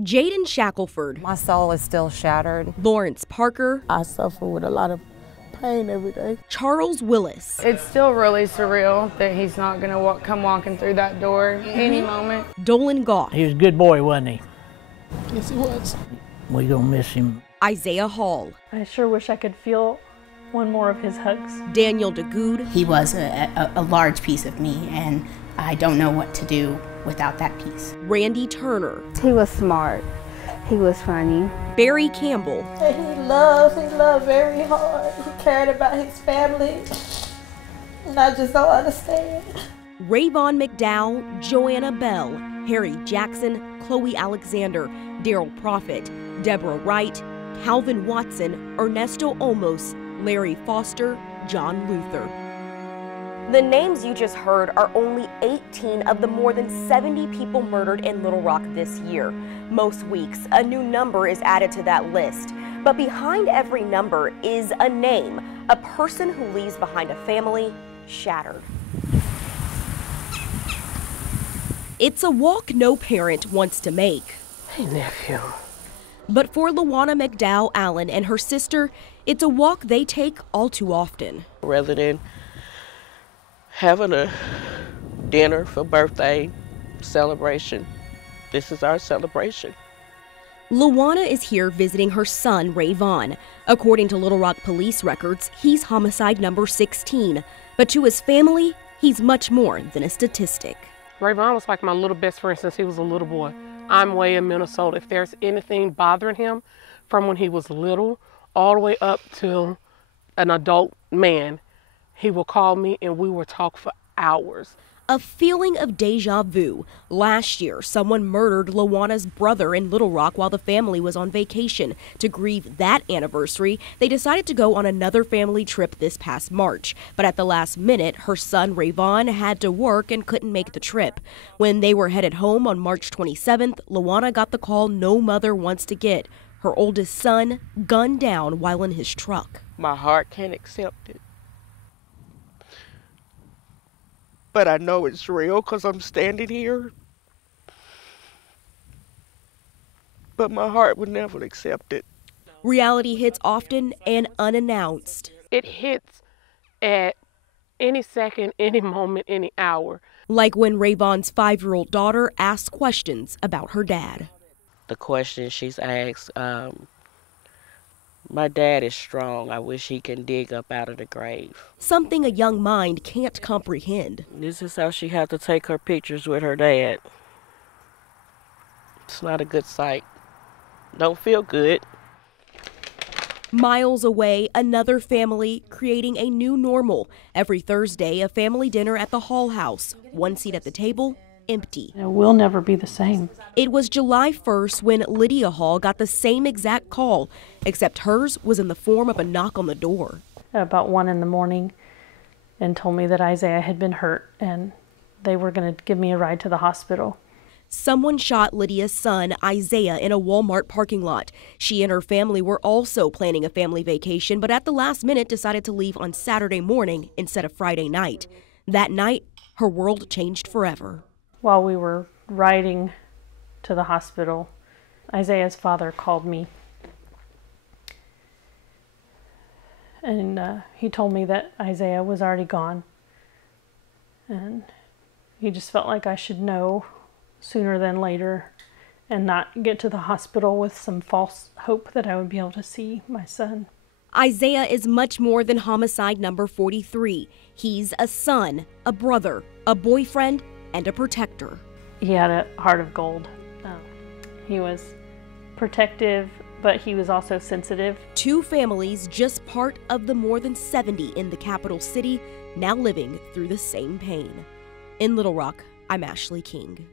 Jaden Shackelford. My soul is still shattered. Lawrence Parker. I suffer with a lot of pain every day. Charles Willis. It's still really surreal that he's not going to come walking through that door any moment. Dolan Goff. He was a good boy, wasn't he? Yes, he was. We gonna miss him. Isaiah Hall. I sure wish I could feel one more of his hugs. Daniel DeGood. He was a large piece of me, and I don't know what to do without that piece. Randy Turner. He was smart. He was funny. Barry Campbell. And he loved very hard. He cared about his family. And I just don't understand. Rayvon McDowell, Joanna Bell, Harry Jackson, Chloe Alexander, Daryl Prophet, Deborah Wright, Calvin Watson, Ernesto Olmos, Larry Foster, John Luther. The names you just heard are only 18 of the more than 70 people murdered in Little Rock this year. Most weeks, a new number is added to that list. But behind every number is a name, a person who leaves behind a family shattered. It's a walk no parent wants to make. Hey, nephew. But for Lawana McDowell Allen and her sister, it's a walk they take all too often. Rather than having a dinner for birthday celebration, this is our celebration. Lawana is here visiting her son, Rayvon. According to Little Rock police records, he's homicide number 16. But to his family, he's much more than a statistic. Rayvon was like my little best friend since he was a little boy. I'm way in Minnesota. If there's anything bothering him from when he was little all the way up to an adult man, he will call me and we will talk for hours. A feeling of deja vu. Last year, someone murdered Lawana's brother in Little Rock while the family was on vacation. To grieve that anniversary, they decided to go on another family trip this past March. But at the last minute, her son Rayvon had to work and couldn't make the trip. When they were headed home on March 27th, Lawana got the call no mother wants to get. Her oldest son gunned down while in his truck. My heart can't accept it. But I know it's real because I'm standing here. But my heart would never accept it. Reality hits often and unannounced. It hits at any second, any moment, any hour. Like when Rayvon's 5-year-old daughter asks questions about her dad. The question she's asked, my dad is strong. I wish he can dig up out of the grave. Something a young mind can't comprehend. This is how she had to take her pictures with her dad. It's not a good sight. Don't feel good. Miles away, another family creating a new normal. Every Thursday, a family dinner at the Hall House. One seat at the table, empty. We'll never be the same. It was July 1st when Lydia Hall got the same exact call, except hers was in the form of a knock on the door. About 1 a.m, and told me that Isaiah had been hurt and they were going to give me a ride to the hospital. Someone shot Lydia's son, Isaiah, in a Walmart parking lot. She and her family were also planning a family vacation, but at the last minute decided to leave on Saturday morning instead of Friday night. That night, her world changed forever. While we were riding to the hospital, Isaiah's father called me. And he told me that Isaiah was already gone. And he just felt like I should know sooner than later and not get to the hospital with some false hope that I would be able to see my son. Isaiah is much more than homicide number 43. He's a son, a brother, a boyfriend, and a protector. He had a heart of gold. He was protective, but he was also sensitive. Two families just part of the more than 70 in the capital city, now living through the same pain. In Little Rock, I'm Ashley King.